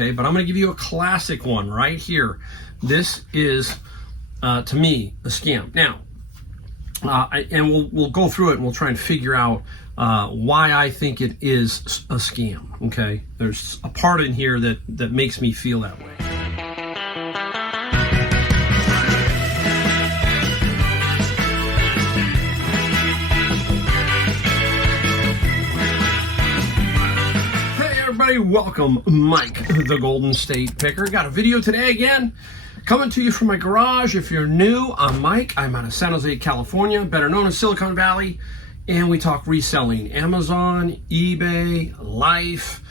okay? But I'm going to give you a classic one right here. This is, to me, a scam. Now, we'll go through it and we'll try and figure out why I think it is a scam, okay? There's a part in here that makes me feel that way. Welcome, Mike, the Golden State Picker. Got a video today again, coming to you from my garage. If you're new, I'm Mike. I'm out of San Jose, California, better known as Silicon Valley, and we talk reselling, Amazon, eBay, life,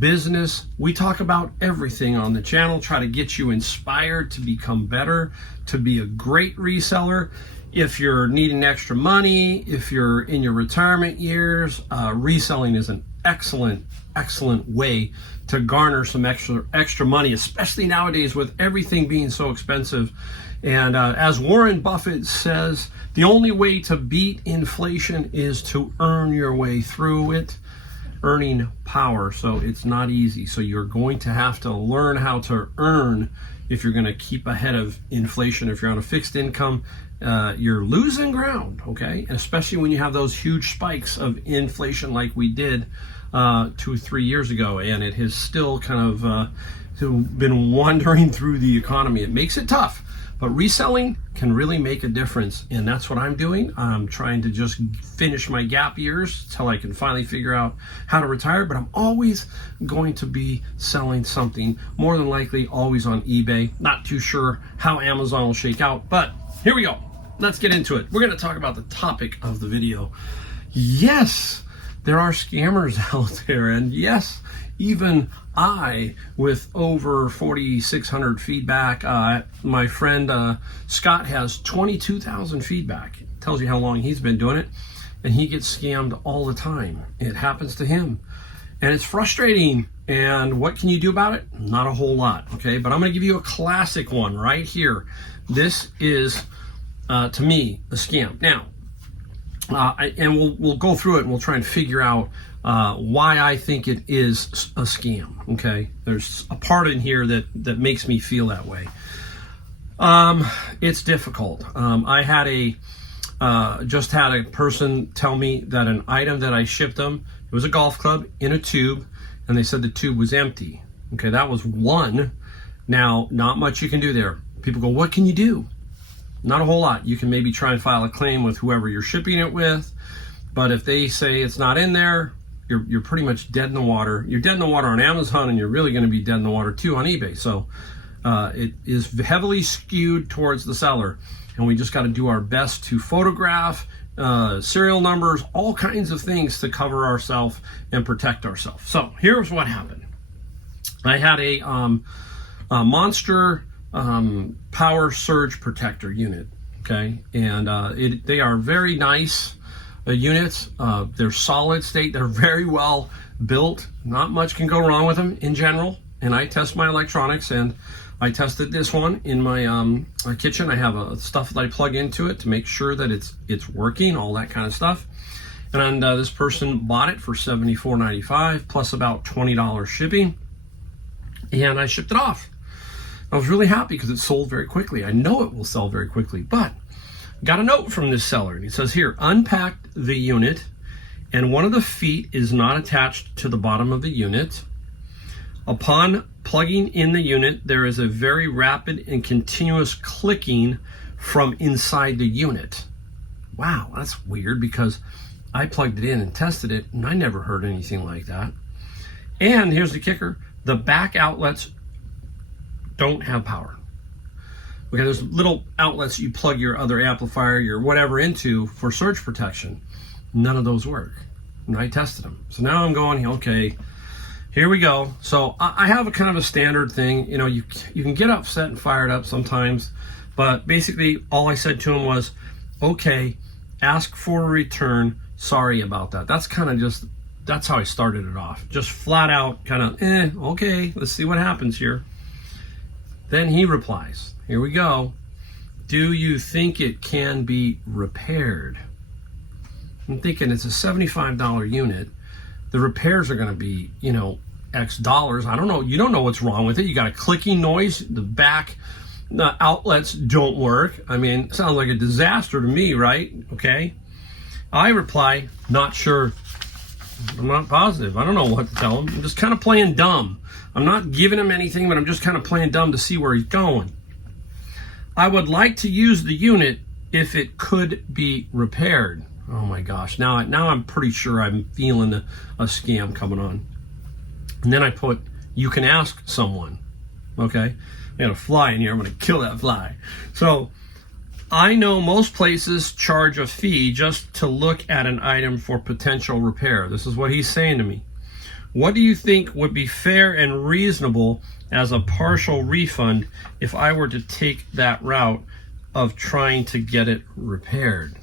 business. We talk about everything on the channel, try to get you inspired to become better, to be a great reseller. If you're needing extra money, if you're in your retirement years, reselling is an excellent way to garner some extra money, especially nowadays with everything being so expensive. And as Warren Buffett says, the only way to beat inflation is to earn your way through it, earning power. So it's not easy. So you're going to have to learn how to earn if you're going to keep ahead of inflation. If you're on a fixed income, you're losing ground, okay? And especially when you have those huge spikes of inflation like we did 2-3 years ago, and it has still kind of been wandering through the economy. It makes it tough, but reselling can really make a difference, and that's what I'm doing. I'm trying to just finish my gap years till I can finally figure out how to retire, but I'm always going to be selling something, more than likely always on eBay. Not too sure how Amazon will shake out, but here we go. Let's get into it. We're going to talk about the topic of the video. Yes, there are scammers out there, and yes, even I, with over 4,600 feedback, my friend Scott has 22,000 feedback. It tells you how long he's been doing it, and he gets scammed all the time. It happens to him, and it's frustrating. And what can you do about it? Not a whole lot, okay? But I'm going to give you a classic one right here. This is, to me, a scam. Now, we'll go through it and we'll try and figure out why I think it is a scam, okay? There's a part in here that makes me feel that way. It's difficult. I had just had a person tell me that an item that I shipped them, it was a golf club in a tube, and they said the tube was empty. Okay, that was one. Now, not much you can do there. People go, what can you do? Not a whole lot. You can maybe try and file a claim with whoever you're shipping it with, but if they say it's not in there, you're pretty much dead in the water. You're dead in the water on Amazon, and you're really going to be dead in the water too on eBay. So it is heavily skewed towards the seller, and we just got to do our best to photograph serial numbers, all kinds of things to cover ourselves and protect ourselves. So here's what happened. I had a Monster power surge protector unit, okay, and they are very nice units. They're solid state, they're very well built, not much can go wrong with them in general. And I test my electronics, and I tested this one in my kitchen. I have stuff that I plug into it to make sure that it's working, all that kind of stuff. And this person bought it for $74.95 plus about $20 shipping, and I shipped it off. I was really happy because it sold very quickly. I know it will sell very quickly, but got a note from this seller, and he says here, unpacked the unit, and one of the feet is not attached to the bottom of the unit. Upon plugging in the unit, there is a very rapid and continuous clicking from inside the unit. Wow, that's weird, because I plugged it in and tested it, and I never heard anything like that. And here's the kicker, the back outlets don't have power. Okay, there's little outlets you plug your other amplifier, your whatever into for surge protection. None of those work. And I tested them. So now I'm going, okay, here we go. So I have a kind of a standard thing. You know, you can get upset and fired up sometimes, but basically all I said to him was, okay, ask for a return. Sorry about that. That's kind of just, that's how I started it off. Just flat out kind of, okay, let's see what happens here. Then he replies, here we go. Do you think it can be repaired? I'm thinking it's a $75 unit. The repairs are going to be, X dollars. I don't know. You don't know what's wrong with it. You got a clicking noise. The back outlets don't work. I mean, it sounds like a disaster to me, right? Okay. I reply, not sure. I'm not positive. I don't know what to tell him. I'm just kind of playing dumb. I'm not giving him anything, but I'm just kind of playing dumb to see where he's going. I would like to use the unit if it could be repaired. Oh my gosh. Now I'm pretty sure I'm feeling a scam coming on. And then I put, you can ask someone. Okay. I got a fly in here. I'm going to kill that fly. So I know most places charge a fee just to look at an item for potential repair. This is what he's saying to me. What do you think would be fair and reasonable as a partial refund if I were to take that route of trying to get it repaired?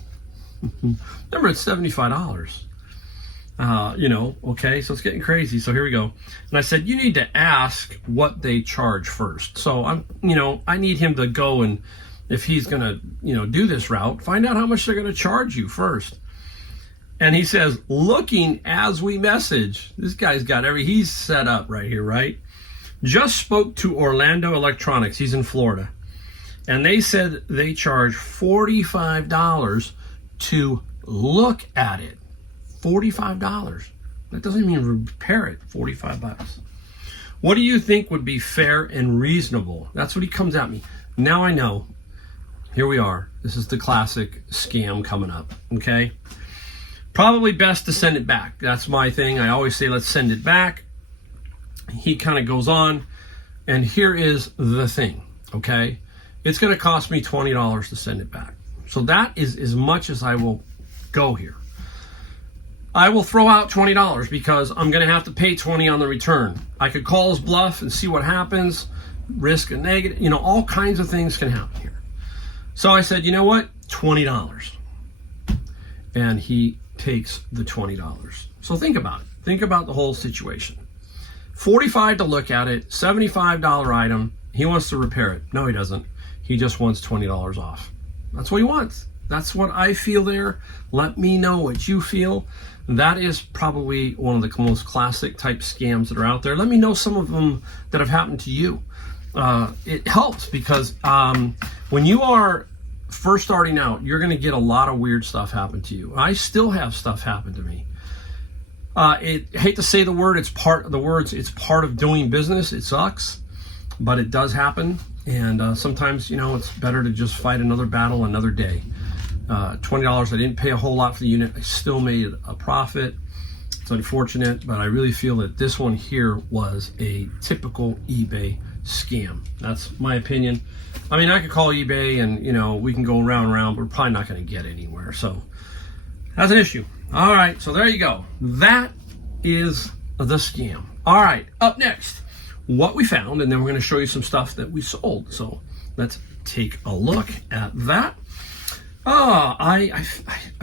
Remember, it's $75. Okay, so it's getting crazy. So here we go. And I said, you need to ask what they charge first. So I need him to go, and if he's going to, do this route, find out how much they're going to charge you first. And he says, looking as we message, this guy's got he's set up right here, right? Just spoke to Orlando Electronics. He's in Florida. And they said they charge $45 to look at it. $45. That doesn't even repair it. $45. What do you think would be fair and reasonable? That's what he comes at me. Now I know. Here we are. This is the classic scam coming up. Okay. Probably best to send it back. That's my thing. I always say, let's send it back. He kind of goes on. And here is the thing. Okay. It's going to cost me $20 to send it back. So that is as much as I will go here. I will throw out $20 because I'm going to have to pay $20 on the return. I could call his bluff and see what happens, risk a negative, all kinds of things can happen here. So I said, you know what? $20. And he takes the $20. So think about it. Think about the whole situation. $45 to look at it, $75 item. He wants to repair it. No, he doesn't. He just wants $20 off. That's what he wants. That's what I feel there. Let me know what you feel. That is probably one of the most classic type scams that are out there. Let me know some of them that have happened to you. It helps because when you are first starting out, you're going to get a lot of weird stuff happen to you. I still have stuff happen to me. I hate to say the word, it's part of doing business. It sucks, but it does happen. And sometimes, it's better to just fight another battle another day. $20, I didn't pay a whole lot for the unit. I still made a profit. It's unfortunate, but I really feel that this one here was a typical eBay scam. That's my opinion. I mean, I could call eBay and, we can go round and round, but we're probably not going to get anywhere. So that's an issue. All right, so there you go. That is the scam. All right, up next, what we found, and then we're going to show you some stuff that we sold. So let's take a look at that. I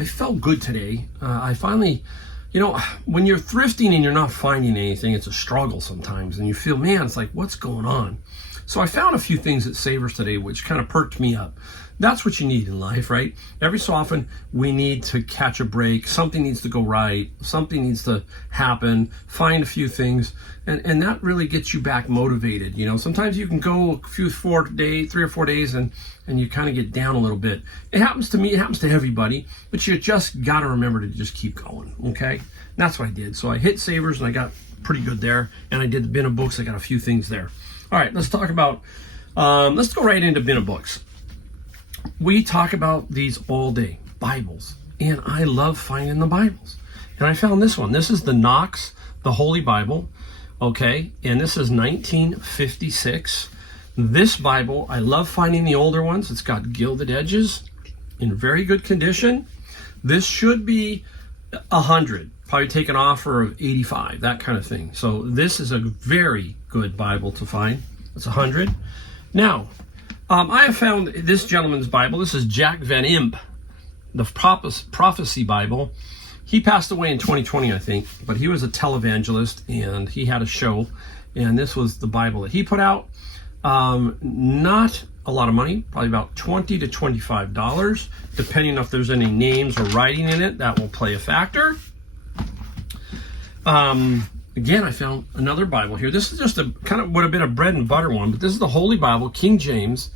felt good today. I finally, when you're thrifting and you're not finding anything, it's a struggle sometimes, and you feel, man, it's like, what's going on? So I found a few things at Savers today, which kind of perked me up. That's what you need in life, right? Every so often, we need to catch a break. Something needs to go right. Something needs to happen. Find a few things. And that really gets you back motivated. Sometimes you can go 3 or 4 days, and you kind of get down a little bit. It happens to me. It happens to everybody. But you just got to remember to just keep going, okay? And that's what I did. So I hit Savers, and I got pretty good there. And I did the bin of books. I got a few things there. All right, let's talk about, let's go right into bin of books. We talk about these all day, Bibles, and I love finding the Bibles. And I found this one. This is the Knox, the Holy Bible, okay? And this is 1956. This Bible, I love finding the older ones. It's got gilded edges, in very good condition. This should be 100, probably take an offer of 85, that kind of thing. So this is a very good Bible to find. It's 100. Now, I have found this gentleman's Bible. This is Jack Van Imp, the Prophecy Bible. He passed away in 2020, I think, but he was a televangelist, and he had a show, and this was the Bible that he put out. Not a lot of money, probably about $20 to $25, depending if there's any names or writing in it. That will play a factor. again, I found another Bible here. This is just a kind of would have been a bread and butter one, but this is the Holy Bible, King James,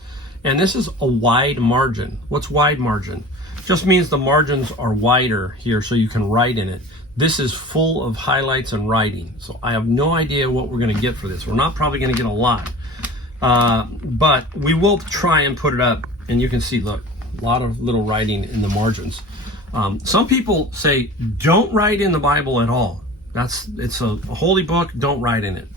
and this is a wide margin. What's wide margin? Just means the margins are wider here so you can write in it. This is full of highlights and writing. So I have no idea what we're going to get for this. We're not probably going to get a lot. But we will try and put it up. And you can see, look, a lot of little writing in the margins. Some people say, don't write in the Bible at all. It's a holy book, don't write in it.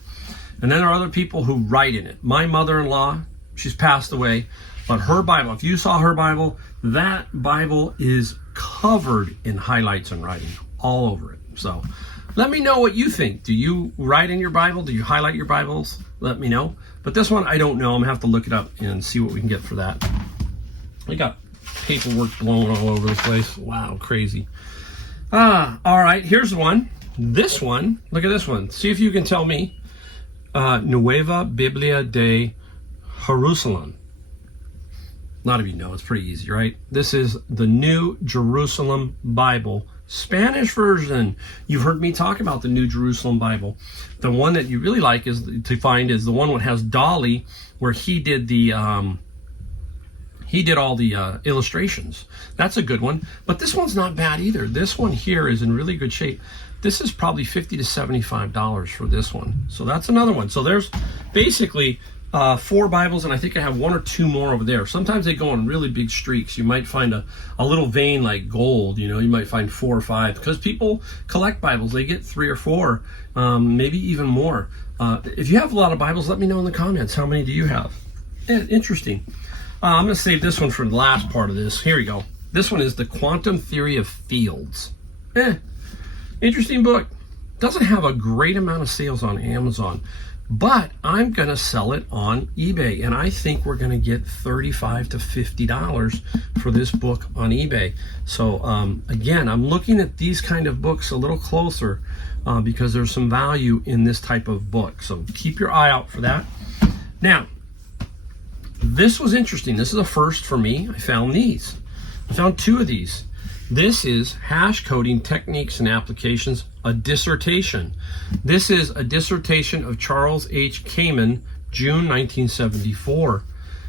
And then there are other people who write in it. My mother-in-law, she's passed away, but her Bible, if you saw her Bible, that Bible is covered in highlights and writing all over it. So let me know what you think. Do you write in your Bible? Do you highlight your Bibles? Let me know. But this one, I don't know. I'm going to have to look it up and see what we can get for that. I got paperwork blowing all over the place. Wow, crazy. All right, here's one. This one, look at this one. See if you can tell me. Nueva Biblia de Jerusalem. A lot of you know, it's pretty easy, right? This is the New Jerusalem Bible, Spanish version. You've heard me talk about the New Jerusalem Bible. The one that you really like is to find is the one that has Dolly, where he did the all the illustrations. That's a good one. But this one's not bad either. This one here is in really good shape. This is probably $50 to $75 for this one. So that's another one. So there's basically 4 Bibles, and I think I have 1 or 2 more over there. Sometimes they go in really big streaks. You might find a little vein like gold, you know, you might find 4 or 5, because people collect Bibles. They get 3 or 4, maybe even more. If you have a lot of Bibles, let me know in the comments. How many do you have? Yeah, interesting. I'm going to save this one for the last part of this. Here we go. This one is The Quantum Theory of Fields. Interesting book. Doesn't have a great amount of sales on Amazon, but I'm going to sell it on eBay, and I think we're going to get $35 to $50 for this book on eBay. So again, I'm looking at these kind of books a little closer because there's some value in this type of book. So keep your eye out for that. Now, this was interesting. This is a first for me. I found these. I found 2 of these. This is Hash Coding Techniques and Applications, a dissertation. This is a dissertation of Charles H. Kamen, June 1974.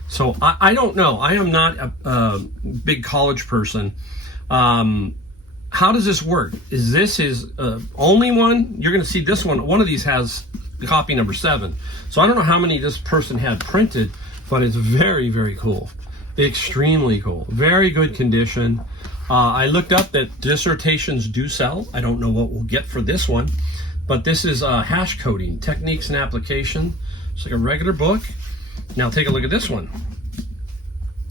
So I don't know. I am not a big college person. How does this work? Is this his only one? You're going to see this one. One of these has copy number 7. So I don't know how many this person had printed, but it's very, very cool. Extremely cool. Very good condition. I looked up that dissertations do sell. I don't know what we'll get for this one, but this is Hash Coding Techniques and Application. It's like a regular book. Now take a look at this one.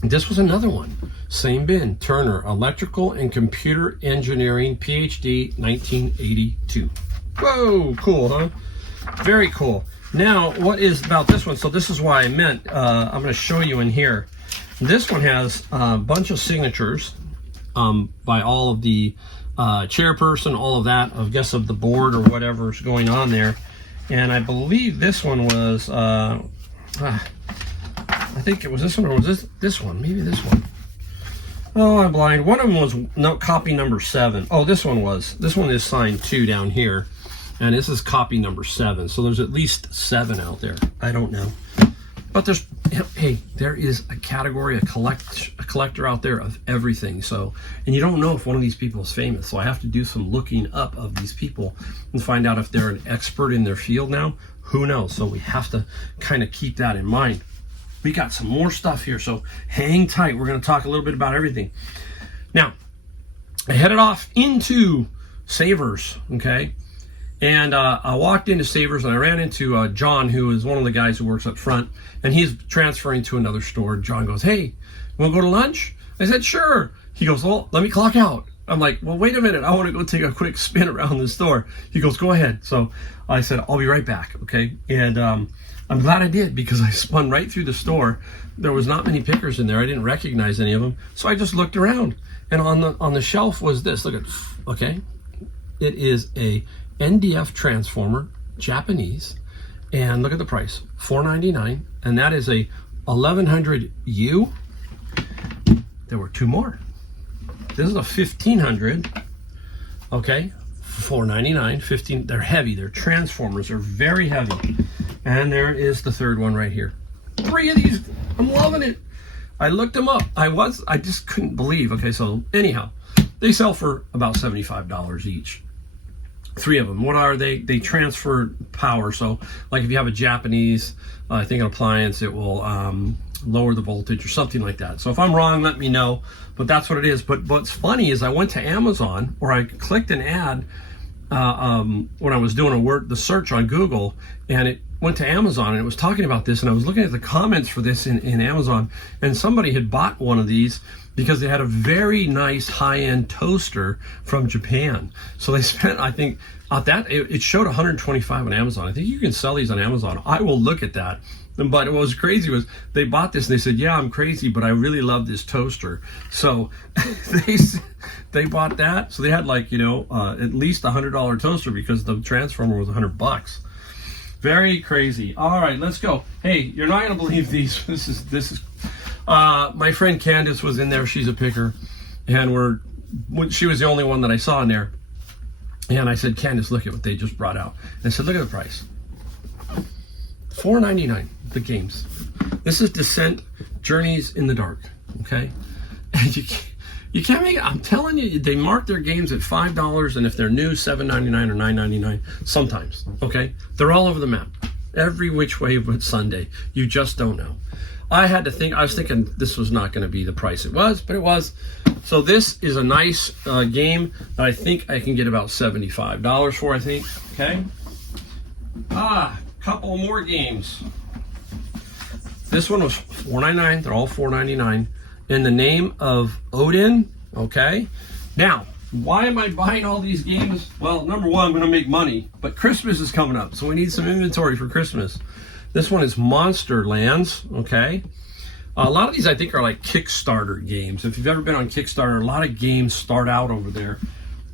This was another one. Same bin. Turner, Electrical and Computer Engineering, PhD, 1982. Whoa, cool, huh? Very cool. Now, what is about this one? So this is why I meant, I'm going to show you in here. This one has a bunch of signatures by all of the chairperson, all of that, I guess, of the board or whatever's going on there. And I believe this one was, I think it was this one, or was this one? Maybe this one. Oh, I'm blind. One of them was copy number 7. Oh, this one was. This one is signed 2 down here. And this is copy number 7. So there's at least 7 out there. I don't know. But there's, hey, there is a category, a collector out there of everything. So, and you don't know if one of these people is famous. So I have to do some looking up of these people and find out if they're an expert in their field now. Who knows? So we have to kind of keep that in mind. We got some more stuff here, so hang tight. We're going to talk a little bit about everything. Now, I headed off into Savers, okay? And I walked into Savers and I ran into John, who is one of the guys who works up front, and he's transferring to another store. John goes, "Hey, you want to go to lunch?" I said, "Sure." He goes, "Well, let me clock out." I'm like, "Well, wait a minute. I want to go take a quick spin around the store." He goes, "Go ahead." So I said, "I'll be right back." Okay. And I'm glad I did, because I spun right through the store. There was not many pickers in there. I didn't recognize any of them. So I just looked around, and on the shelf was this. Look at, okay. It is a NDF transformer, Japanese, and look at the price, $4.99, and that is a 1100U. There were 2 more. This is a 1500, okay, $4.99, 15. They're heavy. They're transformers. They're very heavy. And there is the third one right here. 3 of these. I'm loving it. I looked them up. I just couldn't believe. Okay, so anyhow, they sell for about $75 each. 3 of them. What are they? They transfer power. So, like if you have a Japanese, I think an appliance, it will lower the voltage or something like that. So if I'm wrong, let me know. But that's what it is. But what's funny is I went to Amazon, or I clicked an ad when I was doing the search on Google, and it went to Amazon, and it was talking about this, and I was looking at the comments for this in Amazon, and somebody had bought one of these because they had a very nice high-end toaster from Japan. So they spent, I think, it showed 125 on Amazon. I think you can sell these on Amazon. I will look at that. But what was crazy was they bought this and they said, yeah, I'm crazy, but I really love this toaster. So they bought that. So they had like, at least $100 toaster because the transformer was $100. Very crazy. All right, let's go. Hey, you're not going to believe these. This is my friend Candace was in there. She's a picker, and she was the only one that I saw in there. And I said, Candace, look at what they just brought out. And I said, look at the price. $4.99, the games. This is Descent Journeys in the Dark, okay? And you can't make it. I'm telling you, they mark their games at $5, and if they're new, $7.99 or $9.99 sometimes, okay? They're all over the map. Every which way but Sunday. You just don't know. I was thinking this was not going to be the price it was, but it was. So this is a nice game that I think I can get about $75 for, I think, okay? Couple more games. This one was $4.99. They're all $4.99. In the name of Odin, okay? Now, why am I buying all these games? Well, number one, I'm going to make money, but Christmas is coming up, so we need some inventory for Christmas. This one is Monster Lands, okay? A lot of these, I think, are like Kickstarter games. If you've ever been on Kickstarter, a lot of games start out over there.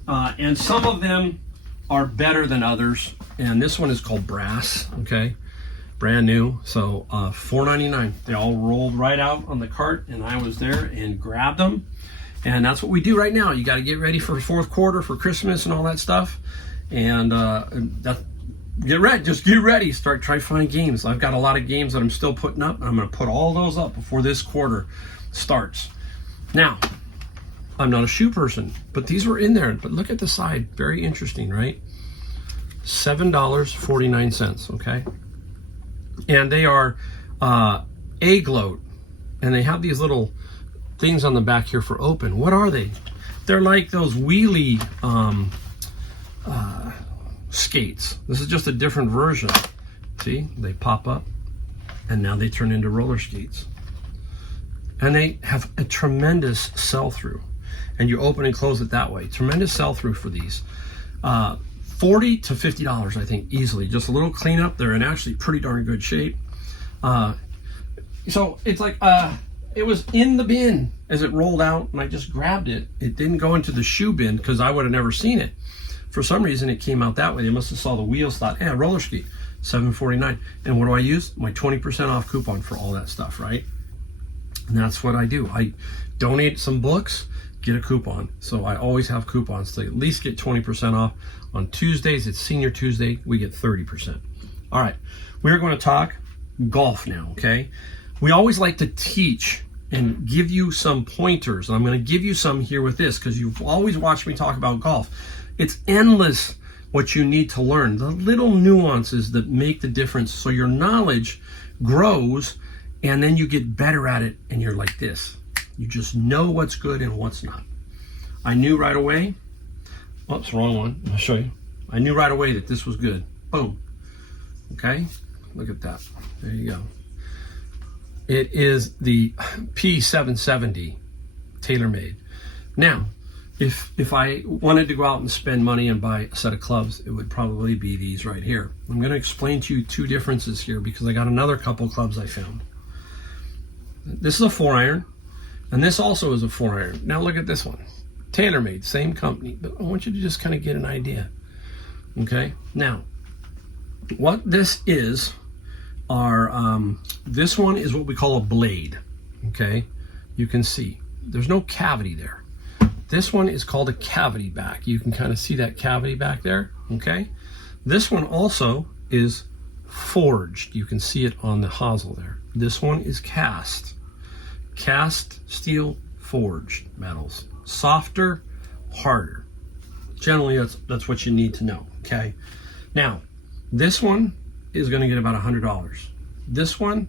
And some of them are better than others. And this one is called Brass, okay? Brand new. So $4.99. They all rolled right out on the cart, and I was there and grabbed them. And that's what we do right now. You got to get ready for fourth quarter, for Christmas and all that stuff. And get ready. Just get ready. Try to find games. I've got a lot of games that I'm still putting up. I'm going to put all those up before this quarter starts. Now, I'm not a shoe person, but these were in there. But look at the side. Very interesting, right? $7.49, okay? And they are A-gloat, and they have these little things on the back here for open. What are they? They're like those wheelie skates. This is just a different version. See, they pop up, and now they turn into roller skates. And they have a tremendous sell-through. And you open and close it that way. Tremendous sell-through for these. $40 to $50, I think, easily. Just a little cleanup. They're in actually pretty darn good shape. So it's like, it was in the bin as it rolled out, and I just grabbed it. It didn't go into the shoe bin because I would have never seen it. For some reason, it came out that way. They must have saw the wheels, thought, yeah, roller skate, $7.49. And what do I use? My 20% off coupon for all that stuff, right? And that's what I do. I donate some books, get a coupon. So I always have coupons to at least get 20% off. On Tuesdays, it's Senior Tuesday, we get 30%. All right, we're going to talk golf now, okay? We always like to teach and give you some pointers. And I'm going to give you some here with this because you've always watched me talk about golf. It's endless what you need to learn, the little nuances that make the difference so your knowledge grows, and then you get better at it, and you're like this. You just know what's good and what's not. I knew right away. Oops, wrong one. I'll show you. I knew right away that this was good. Boom. Okay? Look at that. There you go. It is the P770 TaylorMade. Now, if I wanted to go out and spend money and buy a set of clubs, it would probably be these right here. I'm going to explain to you two differences here because I got another couple clubs I found. This is a 4-iron, and this also is a 4-iron. Now look at this one. TaylorMade, same company, but I want you to just kind of get an idea. Okay? Now, what this is this one is what we call a blade. Okay? You can see there's no cavity there. This one is called a cavity back. You can kind of see that cavity back there, okay? This one also is forged. You can see it on the hosel there. This one is cast. Cast steel forged metals. Softer, harder. Generally, that's what you need to know, okay? Now, this one is going to get about $100. This one,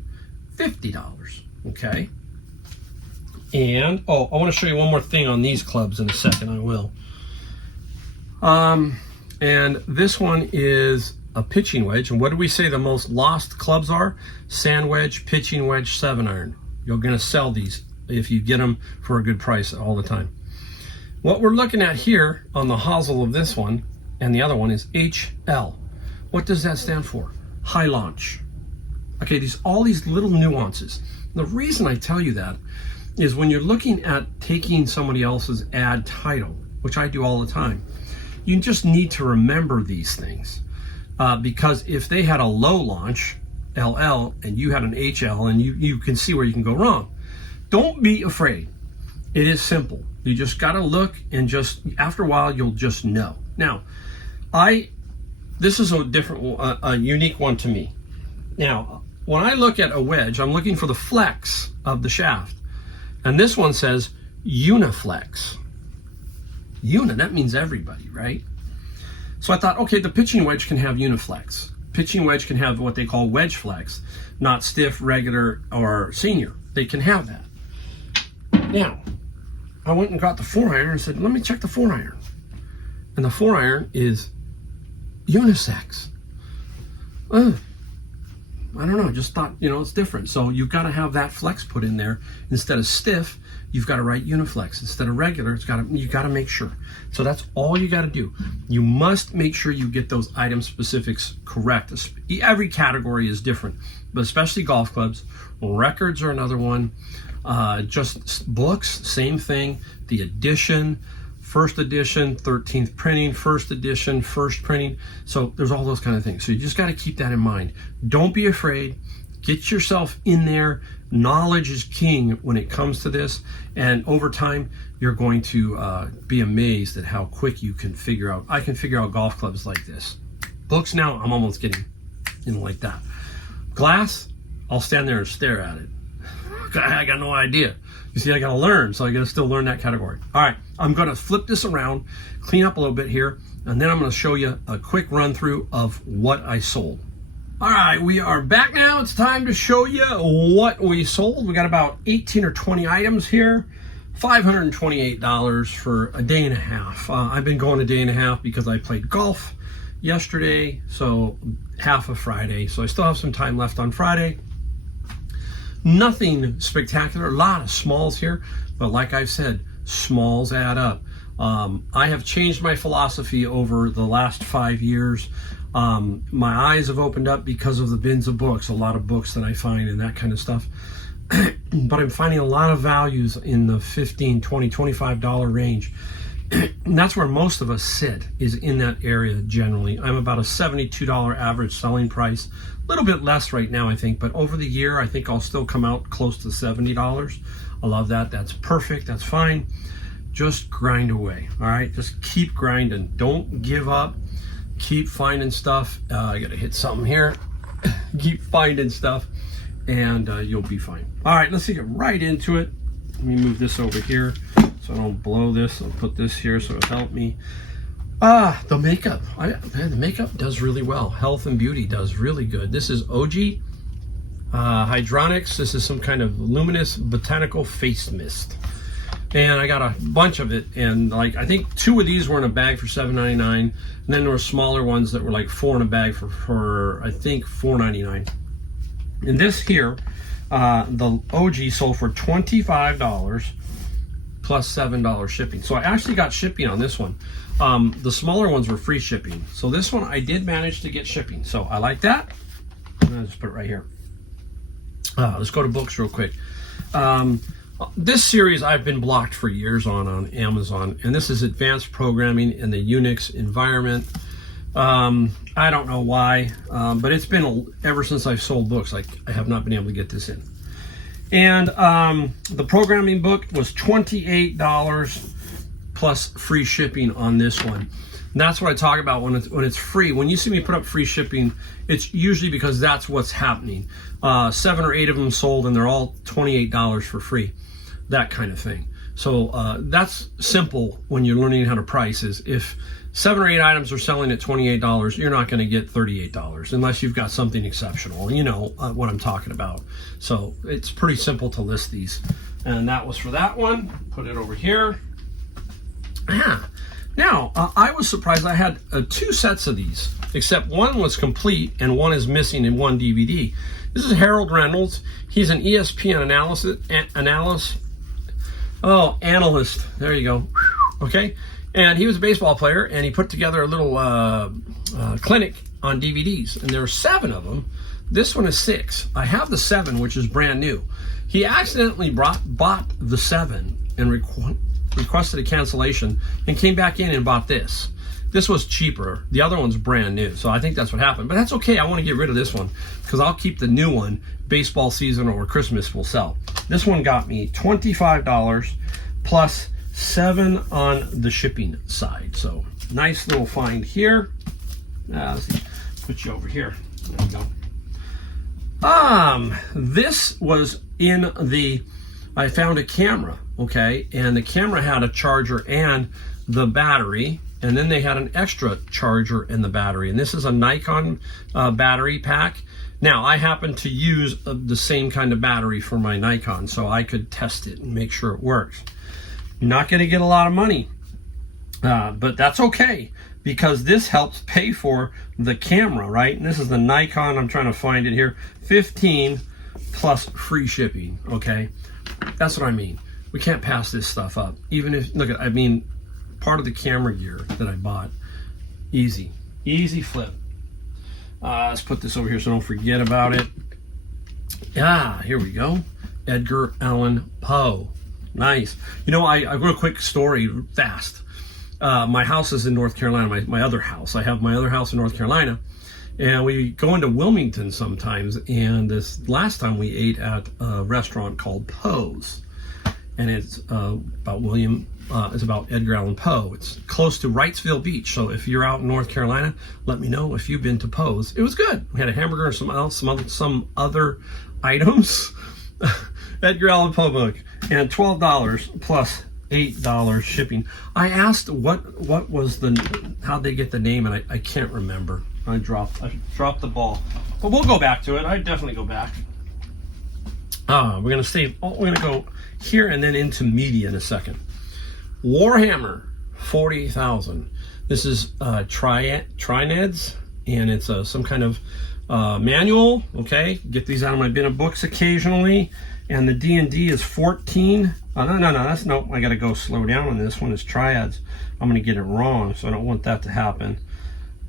$50, okay? And, I want to show you one more thing on these clubs in a second. I will. And this one is a pitching wedge. And what do we say the most lost clubs are? Sand wedge, pitching wedge, 7-iron. You're going to sell these if you get them for a good price all the time. What we're looking at here on the hosel of this one and the other one is HL. What does that stand for? High launch. Okay, all these little nuances. The reason I tell you that is when you're looking at taking somebody else's ad title, which I do all the time, you just need to remember these things. Because if they had a low launch, LL, and you had an HL, and you can see where you can go wrong. Don't be afraid. It is simple. You just got to look, and just after a while, you'll just know. Now, this is a different, a unique one to me. Now, when I look at a wedge, I'm looking for the flex of the shaft. And this one says Uniflex. That means everybody, right? So I thought, okay, the pitching wedge can have Uniflex. Pitching wedge can have what they call wedge flex, not stiff, regular, or senior. They can have that. Now, I went and got the 4-iron and said, let me check the 4-iron. And the 4-iron is unisex. I don't know, just thought, it's different. So you've got to have that flex put in there. Instead of stiff, you've got to write Uniflex. Instead of regular, you got to make sure. So that's all you got to do. You must make sure you get those item specifics correct. Every category is different, but especially golf clubs. Records are another one. Just books, same thing. The edition, first edition, 13th printing, first edition, first printing. So there's all those kind of things. So you just got to keep that in mind. Don't be afraid. Get yourself in there. Knowledge is king when it comes to this. And over time, you're going to be amazed at how quick you can figure out. I can figure out golf clubs like this. Books now, I'm almost getting like that. Glass, I'll stand there and stare at it. I got no idea. You see, I got to learn, so I got to still learn that category. All right, I'm going to flip this around, clean up a little bit here, and then I'm going to show you a quick run through of what I sold. All right, we are back now. It's time to show you what we sold. We got about 18 or 20 items here. $528 for a day and a half. I've been going a day and a half because I played golf yesterday, so half of Friday. So I still have some time left on Friday. Nothing spectacular, a lot of smalls here, but like I've said, smalls add up. I have changed my philosophy over the last 5 years. My eyes have opened up because of the bins of books, a lot of books that I find and that kind of stuff. But I'm finding a lot of values in the $15, $20, $25 range. And that's where most of us sit, is in that area generally. I'm about a $72 average selling price. A little bit less right now, I think, but over the year, I think I'll still come out close to $70. I love that. That's perfect. That's fine. Just grind away, all right? Just keep grinding. Don't give up. Keep finding stuff. I got to hit something here. Keep finding stuff, and you'll be fine. All right, let's get right into it. Let me move this over here so I don't blow this. I'll put this here so it'll help me. The makeup. The makeup does really well. Health and Beauty does really good. This is OG Hydronics. This is some kind of luminous botanical face mist. And I got a bunch of it. And I think 2 of these were in a bag for $7.99. And then there were smaller ones that were like 4 in a bag for I think $4.99. And this here, the OG sold for $25 plus $7 shipping. So I actually got shipping on this one. The smaller ones were free shipping. So this one I did manage to get shipping. So I like that. I'll just put it right here. Let's go to books real quick. This series I've been blocked for years on Amazon, and this is Advanced Programming in the Unix Environment. I don't know why, but it's been ever since I've sold books, I have not been able to get this in. And the programming book was $28 plus free shipping on this one. And that's what I talk about when it's free. When you see me put up free shipping, it's usually because that's what's happening. 7 or 8 of them sold, and they're all $28 for free, that kind of thing. So that's simple when you're learning how to price. Is if 7 or 8 items are selling at $28, you're not going to get $38 unless you've got something exceptional. You know what I'm talking about. So it's pretty simple to list these. And that was for that one. Put it over here. Now, I was surprised. I had 2 sets of these, except one was complete and one is missing in one DVD. This is Harold Reynolds. He's an ESPN analyst. There you go. Okay. And he was a baseball player, and he put together a little clinic on DVDs, and there are 7 of them. This one is 6. I have the 7, which is brand new. He accidentally bought the 7 and requested a cancellation and came back in and bought this. This was cheaper. The other one's brand new, so I think that's what happened. But that's okay. I want to get rid of this one because I'll keep the new one. Baseball season or Christmas will sell. This one got me $25 plus $7 on the shipping side. So nice little find here. Let's see. Put you over here. There we go. This was in the, I found a camera, okay, and the camera had a charger and the battery, and then they had an extra charger and the battery, and this is a Nikon battery pack. Now, I happen to use the same kind of battery for my Nikon, so I could test it and make sure it works. You're not going to get a lot of money, but that's okay, because this helps pay for the camera, right? And this is the Nikon, I'm trying to find it here, 15 plus free shipping, okay? That's what I mean. We can't pass this stuff up. Even if, look at, I mean, part of the camera gear that I bought, easy flip. Let's put this over here so don't forget about it. Here we go. Edgar Allan Poe. Nice. You know, I real quick story, fast. My house is in North Carolina, my other house. I have my other house in North Carolina. And we go into Wilmington sometimes. And this last time we ate at a restaurant called Poe's. And it's about it's about Edgar Allan Poe. It's close to Wrightsville Beach. So if you're out in North Carolina, let me know if you've been to Poe's. It was good. We had a hamburger and some other items. Edgar Allan Poe book. And $12 plus $8 shipping. I asked what was how'd they get the name, and I can't remember. I dropped the ball. But we'll go back to it. I'd definitely go back. We're gonna go here and then into media in a second. Warhammer 40,000. This is Trineds, and it's some kind of manual. Okay, get these out of my bin of books occasionally. And the D&D is 14. No, I gotta go slow down on this one. Is Triads. I'm gonna get it wrong, so I don't want that to happen.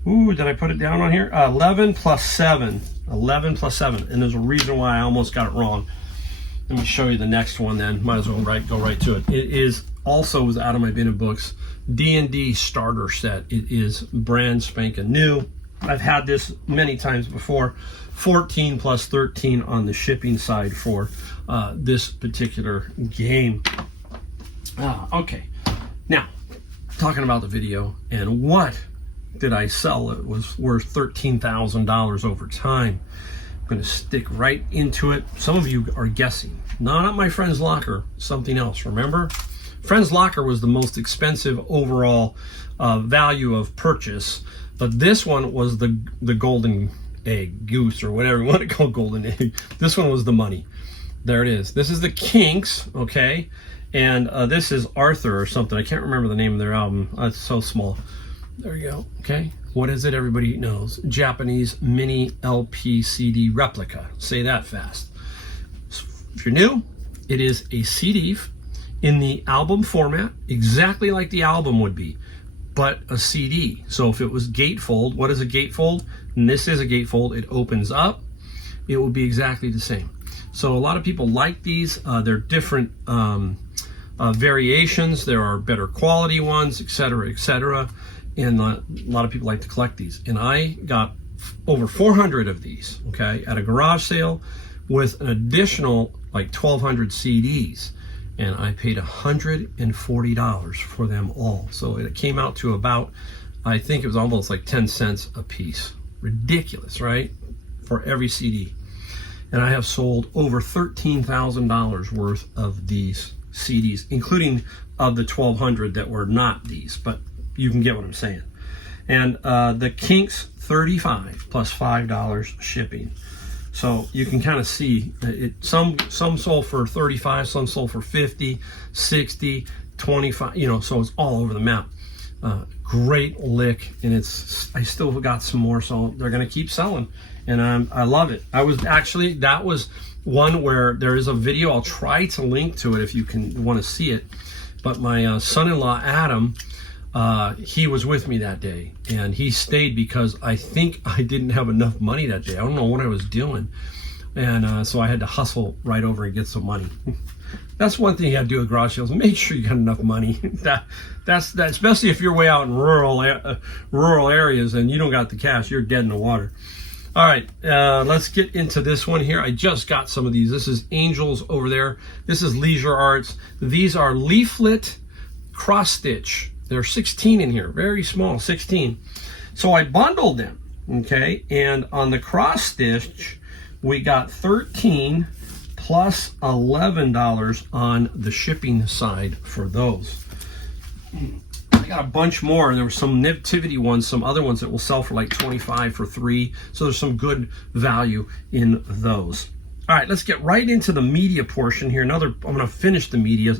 Ooh, did I put it down on here? 11 plus 7. 11 plus 7. And there's a reason why I almost got it wrong. Let me show you the next one then. Might as well go right to it. It is also was out of my bin of books. D&D starter set. It is brand spanking new. I've had this many times before. 14 plus 13 on the shipping side for this particular game. Okay. Now, talking about the video and what did I sell? It was worth $13,000 over time. I'm going to stick right into it. Some of you are guessing. Not my friend's locker, something else. Remember? Friend's locker was the most expensive overall value of purchase, but this one was the golden egg, goose, or whatever you want to call golden egg. This one was the money. There it is. This is the Kinks, okay? And this is Arthur or something. I can't remember the name of their album. It's so small. There you go, okay? What is it? Everybody knows. Japanese mini LP CD replica. Say that fast. If you're new, it is a CD in the album format, exactly like the album would be, but a CD. So if it was gatefold, what is a gatefold? And this is a gatefold. It opens up. It will be exactly the same. So a lot of people like these. They're different variations. There are better quality ones, etc., etc. And a lot of people like to collect these. And I got over 400 of these, okay, at a garage sale with an additional like 1,200 CDs. and I paid $140 for them all. So it came out to about, I think it was almost like 10 cents a piece. Ridiculous, right? For every CD. And I have sold over $13,000 worth of these CDs, including of the 1,200 that were not these, but you can get what I'm saying. And the Kinks 35 plus $5 shipping. So you can kind of see it. Some sold for 35, some sold for 50, 60, 25. You know, so it's all over the map. Great lick, and I still got some more, so they're gonna keep selling, and I love it. That was one where there is a video. I'll try to link to it if you want to see it. But my son-in-law Adam, he was with me that day, and he stayed because I think I didn't have enough money that day. I don't know what I was doing, and so I had to hustle right over and get some money. That's one thing you got to do with garage sales. Make sure you got enough money. That's especially if you're way out in rural areas and you don't got the cash. You're dead in the water. All right, let's get into this one here. I just got some of these. This is Angels over there. This is Leisure Arts. These are leaflet cross stitch. They're 16 in here, very small, 16. So I bundled them, okay? And on the cross stitch, we got 13 plus $11 on the shipping side for those. I got a bunch more, and there were some Nativity ones, some other ones that will sell for like 25 for 3. So there's some good value in those. All right, let's get right into the media portion here. I'm going to finish the media.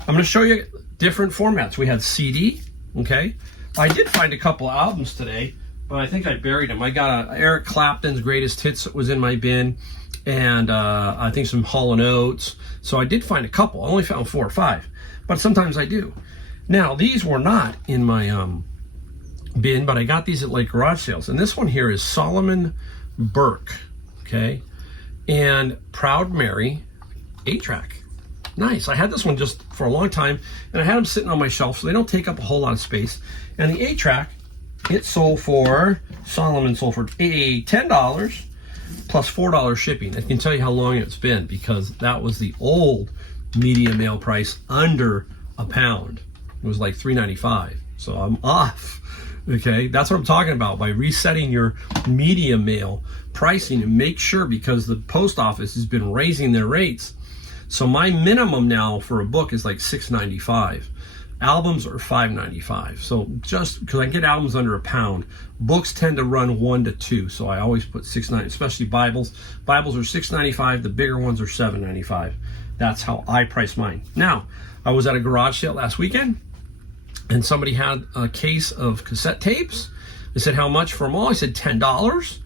I'm going to show you different formats. We had CD, okay? I did find a couple albums today, but I think I buried them. I got Eric Clapton's Greatest Hits that was in my bin, and I think some Hall & Oates. So I did find a couple. I only found 4 or 5, but sometimes I do. Now, these were not in my bin, but I got these at like garage sales. And this one here is Solomon Burke, okay? And Proud Mary 8-track. Nice. I had this one just for a long time, and I had them sitting on my shelf, so they don't take up a whole lot of space. And the 8-track, Solomon sold for $10 plus $4 shipping. I can tell you how long it's been, because that was the old media mail price under £1. It was like $3.95. So I'm off. Okay, that's what I'm talking about, by resetting your media mail pricing, and make sure, because the post office has been raising their rates. So my minimum now for a book is like $6.95. Albums are $5.95. So just because I get albums under £1, books tend to run 1 to 2. So I always put $6.95, especially Bibles. Bibles are $6.95. The bigger ones are $7.95. That's how I price mine. Now, I was at a garage sale last weekend, and somebody had a case of cassette tapes. They said, how much for them all? I said, $10.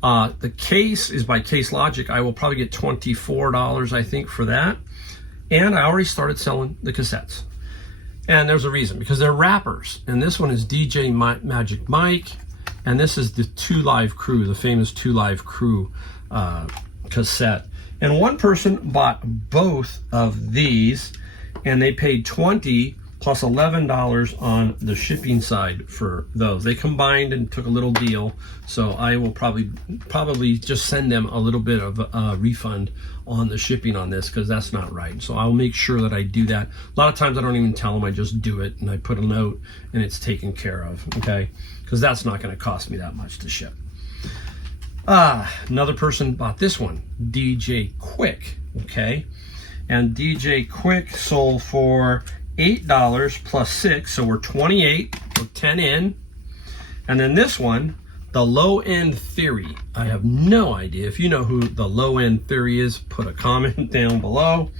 The case is by Case Logic. I will probably get $24, I think, for that. And I already started selling the cassettes. And there's a reason, because they're wrappers. And this one is DJ Magic Mike. And this is the 2 Live Crew, the famous 2 Live Crew cassette. And one person bought both of these, and they paid $20 plus $11 on the shipping side for those. They combined and took a little deal, so I will probably just send them a little bit of a refund on the shipping on this, because that's not right. So I'll make sure that I do that. A lot of times I don't even tell them, I just do it, and I put a note, and it's taken care of, okay? Because that's not going to cost me that much to ship. Another person bought this one, DJ Quick, okay? And DJ Quick sold for $8 plus 6, so we're 28, we're 10 in. And then this one, the Low End Theory. I have no idea. If you know who the Low End Theory is, put a comment down below.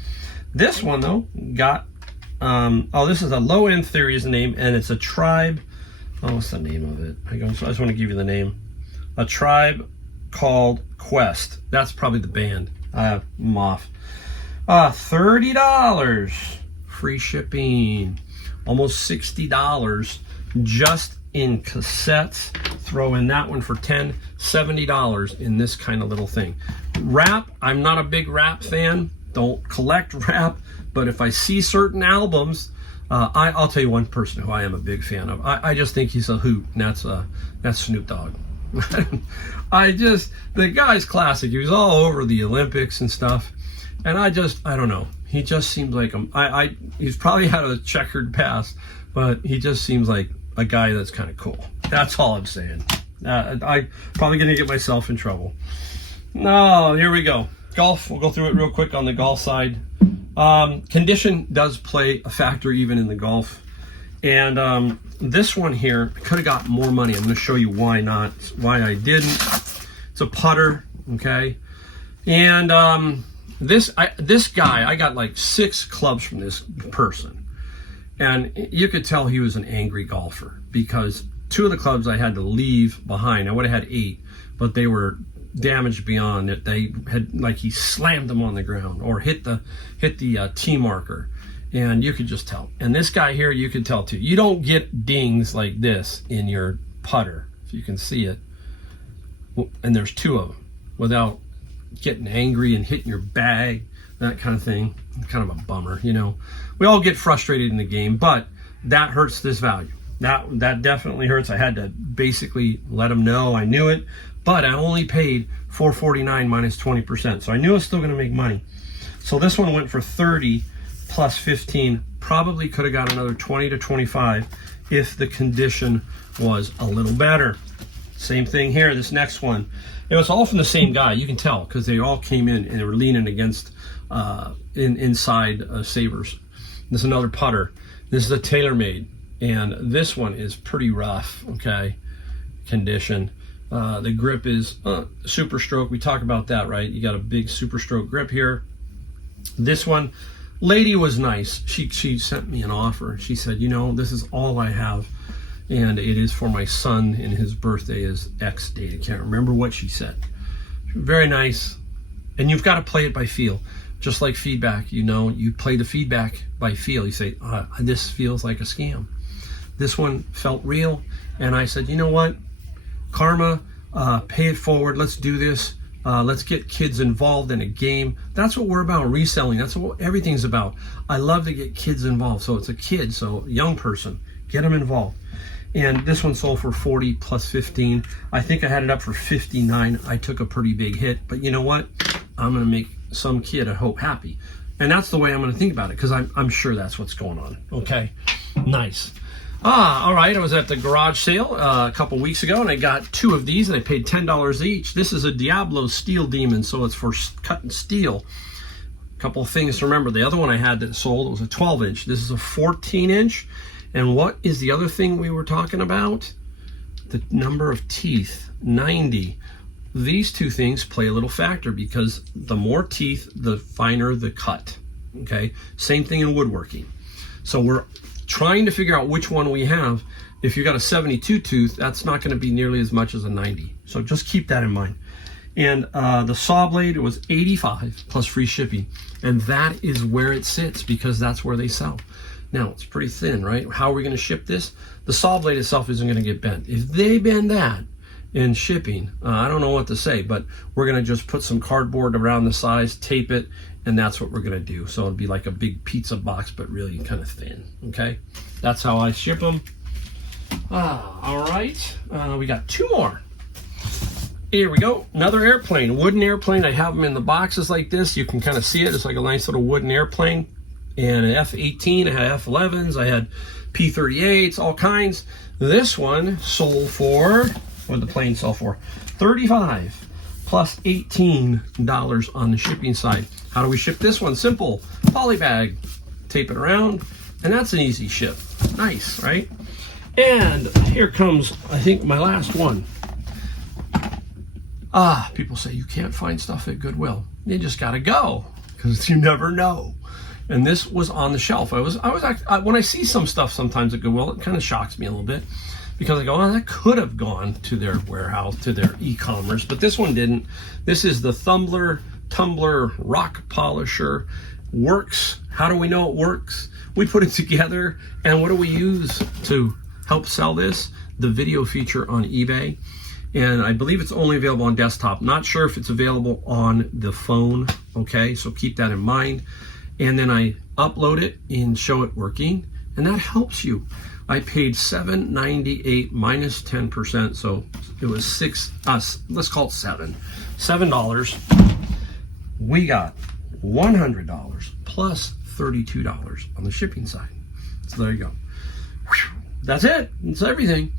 This one though got this is a Low End Theory is the name, and it's a tribe. What's the name of it? I just want to give you the name. A tribe called Quest. That's probably the band. I'm off. $30 free shipping, almost $60 just in cassettes. Throw in that one for $10, $70 in this kind of little thing. Rap, I'm not a big rap fan, don't collect rap, but if I see certain albums, I'll tell you one person who I am a big fan of. I just think he's a hoot, and that's Snoop Dogg. The guy's classic. He was all over the Olympics and stuff. And I don't know. He just seems like he's probably had a checkered past, but he just seems like a guy that's kind of cool. That's all I'm saying. I'm probably going to get myself in trouble. No, here we go. Golf, we'll go through it real quick on the golf side. Condition does play a factor even in the golf. And this one here, I could have got more money. I'm going to show you why I didn't. It's a putter, okay? And this guy, I got like 6 clubs from this person. And you could tell he was an angry golfer because 2 of the clubs I had to leave behind. I would have had 8, but they were damaged beyond it. They had, like, he slammed them on the ground or hit the tee marker. And you could just tell. And this guy here, you could tell too. You don't get dings like this in your putter, if you can see it. And there's 2 of them without getting angry and hitting your bag, that kind of thing. Kind of a bummer, you know. We all get frustrated in the game, but that hurts this value. That definitely hurts. I had to basically let him know I knew it, but I only paid $449 minus 20%. So I knew I was still going to make money. So this one went for 30 plus 15. Probably could have got another 20 to 25 if the condition was a little better. Same thing here, this next one. It was all from the same guy. You can tell because they all came in and they were leaning against inside Savers. This is another putter. This is a TaylorMade, and this one is pretty rough, okay, condition. The grip is Super Stroke. We talk about that, right? You got a big Super Stroke grip here. This one, lady was nice. She sent me an offer. She said, you know, this is all I have, and it is for my son, and his birthday is X date. I can't remember what she said. Very nice. And you've got to play it by feel. Just like feedback, you know, you play the feedback by feel. You say, this feels like a scam. This one felt real. And I said, you know what? Karma, pay it forward. Let's do this. Let's get kids involved in a game. That's what we're about, reselling. That's what everything's about. I love to get kids involved. So it's a kid, so a young person, get them involved. And this one sold for 40 plus 15. I think I had it up for 59. I took a pretty big hit, but you know what? I'm going to make some kid, I hope, happy. And that's the way I'm going to think about it, because I'm sure that's what's going on. Okay, nice. All right, I was at the garage sale a couple weeks ago, and I got 2 of these, and I paid $10 each. This is a Diablo Steel Demon, so it's for cutting steel. A couple of things to remember. The other one I had that sold was a 12-inch. This is a 14-inch. And what is the other thing we were talking about? The number of teeth, 90. These 2 things play a little factor because the more teeth, the finer the cut. Okay, same thing in woodworking. So we're trying to figure out which one we have. If you got a 72 tooth, that's not going to be nearly as much as a 90. So just keep that in mind. And the saw blade, it was 85 plus free shipping. And that is where it sits because that's where they sell. Now, it's pretty thin, right? How are we going to ship this? The saw blade itself isn't going to get bent. If they bend that in shipping, I don't know what to say, but we're going to just put some cardboard around the size, tape it, and that's what we're going to do. So it'll be like a big pizza box, but really kind of thin, okay? That's how I ship them. All right. We got 2 more. Here we go. Another airplane, wooden airplane. I have them in the boxes like this. You can kind of see it. It's like a nice little wooden airplane. And an F-18, I had F-11s, I had P-38s, all kinds. This one sold for, what did the plane sell for? $35 plus $18 on the shipping side. How do we ship this one? Simple, poly bag, tape it around, and that's an easy ship. Nice, right? And here comes, I think, my last one. People say you can't find stuff at Goodwill. You just gotta go, because you never know. And this was on the shelf. When I see some stuff sometimes at Goodwill, it kind of shocks me a little bit because I go, oh, that could have gone to their warehouse, to their e-commerce, but this one didn't. This is the Tumbler Rock Polisher. Works. How do we know it works? We put it together, and what do we use to help sell this? The video feature on eBay. And I believe it's only available on desktop. Not sure if it's available on the phone. Okay, so keep that in mind. And then I upload it and show it working, and that helps you. I paid $7.98 minus 10%, so it was let's call it $7. We got $100 plus $32 on the shipping side. So there you go. That's it. That's everything.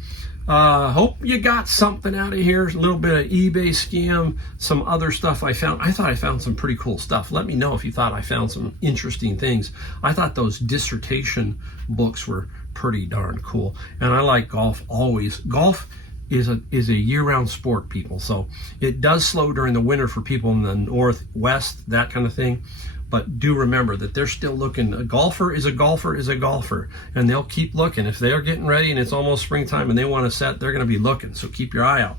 Hope you got something out of here. A little bit of eBay scam, some other stuff I found. I thought I found some pretty cool stuff. Let me know if you thought I found some interesting things. I thought those dissertation books were pretty darn cool. And I like golf always. Golf is a year-round sport, people. So it does slow during the winter for people in the northwest, that kind of thing. But do remember that they're still looking. A golfer is a golfer is a golfer, and they'll keep looking. If they are getting ready and it's almost springtime and they want to set, they're going to be looking. So keep your eye out.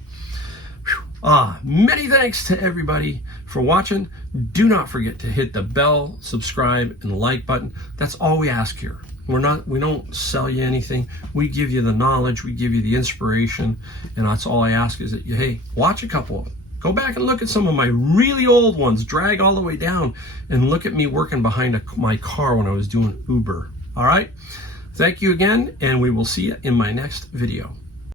Many thanks to everybody for watching. Do not forget to hit the bell, subscribe, and the like button. That's all we ask here. We don't sell you anything. We give you the knowledge, we give you the inspiration, and that's all I ask is that you, hey, watch a couple of them. Go back and look at some of my really old ones, drag all the way down, and look at me working behind my car when I was doing Uber. All right? Thank you again, and we will see you in my next video.